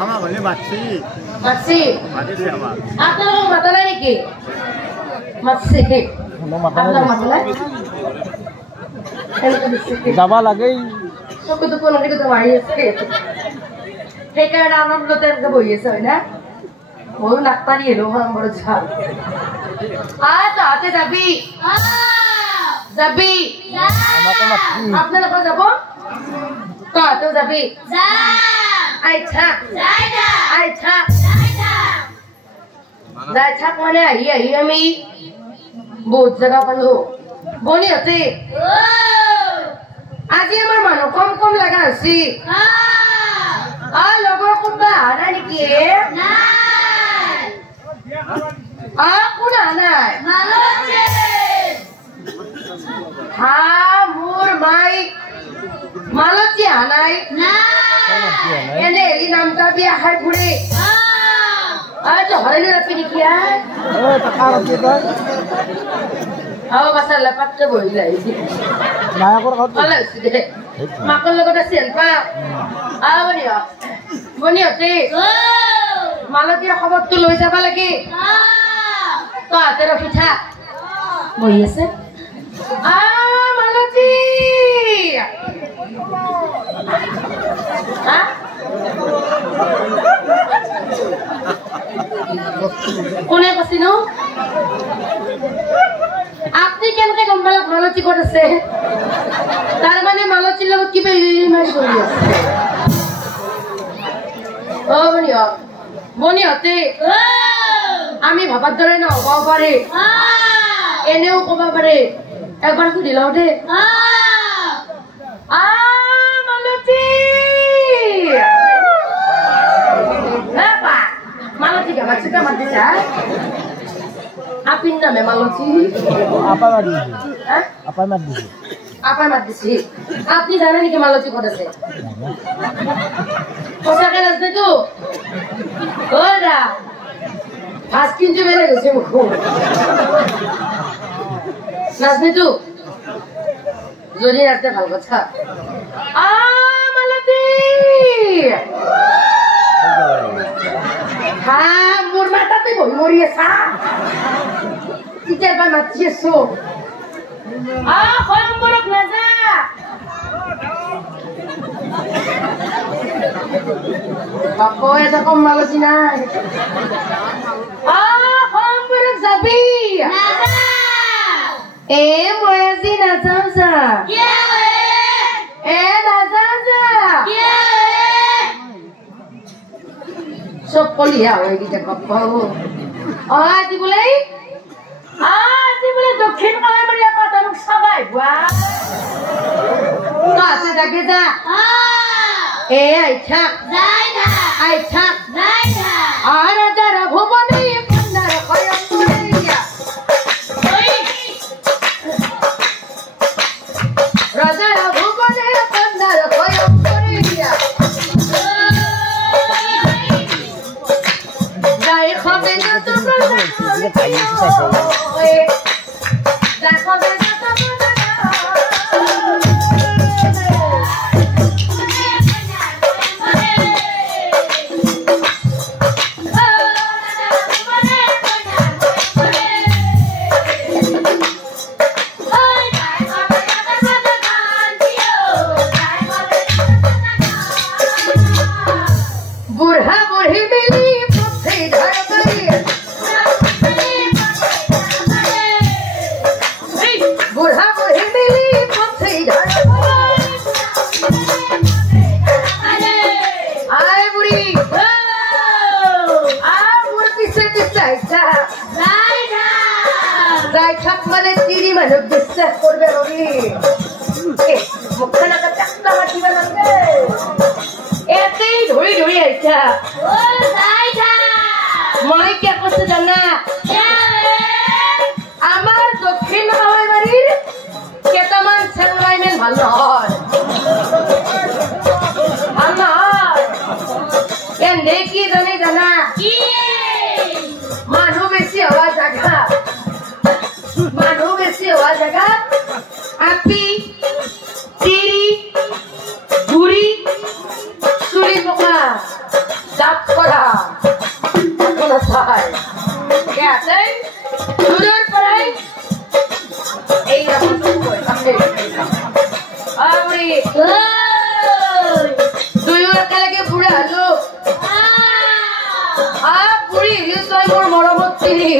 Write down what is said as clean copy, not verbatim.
আমার বলে মাছি মাছি মাছি আমার আপনার মাথা নাই নাকি মাছি আপনার মাথা নাই যাবা লাগেই চকু তো কোনো দিকে তো মারি আছে সেইকাৰণে আমাৰ বোলো তেনেকে বহি আছে হয় না ময়ো নাক পাৰি এলো বড় ঝাল তহঁতে যাবি যাবি আপোনালোকৰ যাব তহঁতেও যাবি আই থাক যাই থাক মানে আহি আহি আমি বহুত জেগা পালো বনিহঁতে আজি আমাৰ মানুহ কম কম লগা হৈছে লগৰ কোনোবা অহা নাই নেকি কোন অহা নাই মোৰ মাই মালতী অহা নাই এনে হেৰি নামটা বিয়া খাই ফুৰে হয়নো ৰাতি নেকি বাচ্চা লেপাতকে বহি লাগিছে মাকৰ লগত আছে বনিহঁতে মালতীৰ খবৰটো লৈ যাব লাগে তহঁতে ৰখি থাক বহি আছে মালতী কোনে কৈছে নো আপনি কেনেকে গম পালে মালতী ক'ত আছে তাৰ মানে মালতীৰ লগত কিবা ইলিমাৰি কৰি আছে বনিহঁতে আমি ভাবাৰ দৰে নহ'ব পাৰে এনেও ক'ব পাৰে একবাৰ সুধি লওঁ দে মালতী মালতী গাবাৰ চুকা মাত দিছা আপিন নামে মালতী আপাই মাত দিছি আপনি জানে নেকি মালতী ক'ত আছে সঁচাকে নাজানে তো ভাত কিন্তু বেড়ে গেছে মুখ নাজনে তো যদি রাখতে ভাল কথা মালতী মোর মাথাতে বই মরি আছা কেতিয়াবা মাতি আছো নম্বরক নাযা বাপু এটা কম মালতী নাই নম্বরক যাবি মই আজি নাযাওঁ যা নাযাওঁ যা চব কলিয়া হৈ গেছে বাপু আজি বোলে দক্ষিণ কলাবাৰীয়া পাতানোক চাবাই তহঁতে যাবি যা আই থাক ৰাজা ৰঘুপতি কন্যাৰ কয়ম্বৰীয়া ৰাজা ৰঘুপতি কন্যাৰ কয়ম্বৰীয়া যাই খবে যত মানে তিৰি মানুহ বিশ্বাস কৰবে ৰবি মুখখানা চাকটা মাতিবা লাগে এতেই ধৰি ধৰি আইছা মই কে কৈছো জানা আমাৰ দক্ষিণ কলাবাৰীৰ কেইটামান চেংলাইমেন ভাল নহয় এনে কি জানা মানুহ বেছি হওয়া জায়গা আপি তিরি বুড়ি চুরি পোকা করা কোনো চাই কে আছে দূরের পরে এই রকম আছে আমি তুই একালকে বুড়া হলো বুড়ি ইলিশ মোর মরমত তিনি